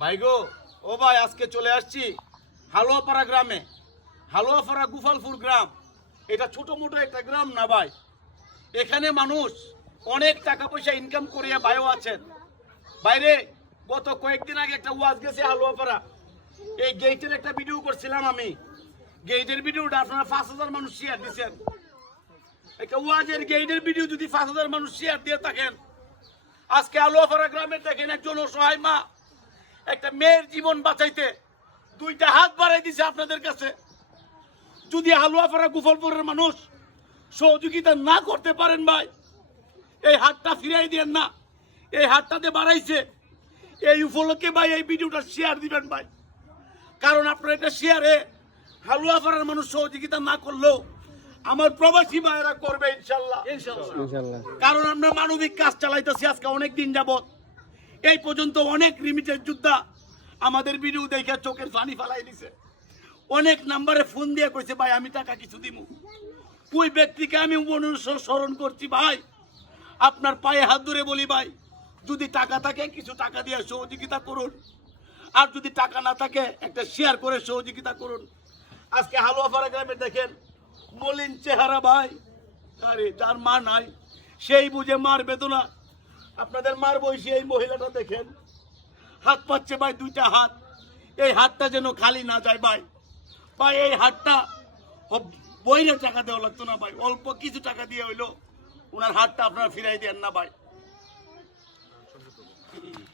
ভাই গো, ও ভাই, আজকে চলে আসছি হালুয়াপাড়া গ্রামে। হালুয়াপাড়া গোপালপুর গ্রাম, এটা ছোট মোটো একটা গ্রাম না ভাই। এখানে মানুষ অনেক টাকা পয়সা ইনকাম করিয়া ভাইও আছেন। বাইরে গত কয়েকদিন আগে একটা ওয়াজ গেছে হালুয়াপাড়া, এই গেটের একটা ভিডিও করছিলাম আমি। গেটের ভিডিওটা আপনারা 5,000 মানুষ শেয়ার দিচ্ছেন। একটা ওয়াজের গেটের ভিডিও যদি 5,000 মানুষ শেয়ার দিয়ে থাকেন, আজকে হালুয়াপাড়া গ্রামে দেখেন একজন অসহায় মা একটা মেয়ের জীবন বাঁচাইতে 2টা হাত বাড়াই দিছে আপনাদের কাছে। যদি হালুয়াপাড়া গোপালপুরের মানুষ সহযোগিতা না করতে পারেন ভাই, এই হাতটা ফিরাই দেন না। এই হাতটাতে বাড়াইছে, এই উপলক্ষে ভাই এই ভিডিওটা শেয়ার দিবেন ভাই। কারণ আপনার এটা শেয়ারে হালুয়াপাড়ার মানুষ সহযোগিতা না করলেও আমার প্রবাসী ভাইয়েরা করবে ইনশাল্লাহ। কারণ আমরা মানবিক কাজ চালাইতেছি আজকে অনেক দিন যাবত। এই পর্যন্ত অনেক রিমিটেড যোদ্ধা আমাদের ভিডিও দেখে চোখের পানি ফালাই দিছে। অনেক নাম্বারে ফোন দিয়ে কইছে ভাই আমি টাকা কিছু দিব। ওই ব্যক্তিকে আমি অনুসরণ করছি ভাই, আপনার পায়ে হাত ধরে বলি ভাই, যদি টাকা থাকে কিছু টাকা দিয়ে সহযোগিতা করুন, আর যদি টাকা না থাকে একটা শেয়ার করে সহযোগিতা করুন। আজকে হালুয়াপাড়া গ্রামে দেখেন মলিন চেহারা ভাই, আরে যার মা নাই সেই বুঝে মার বেদনা। আপনাদের মার বয়সী এই মহিলাটা দেখেন হাত পাচ্ছে ভাই, 2টা হাত। এই হাতটা যেন খালি না যায় ভাই। ভাই এই হাতটা বইরে টাকা দেওয়া লাগতো না ভাই, অল্প কিছু টাকা দিয়ে হইলো ওনার হাতটা আপনারা ফিরাই দেন না ভাই।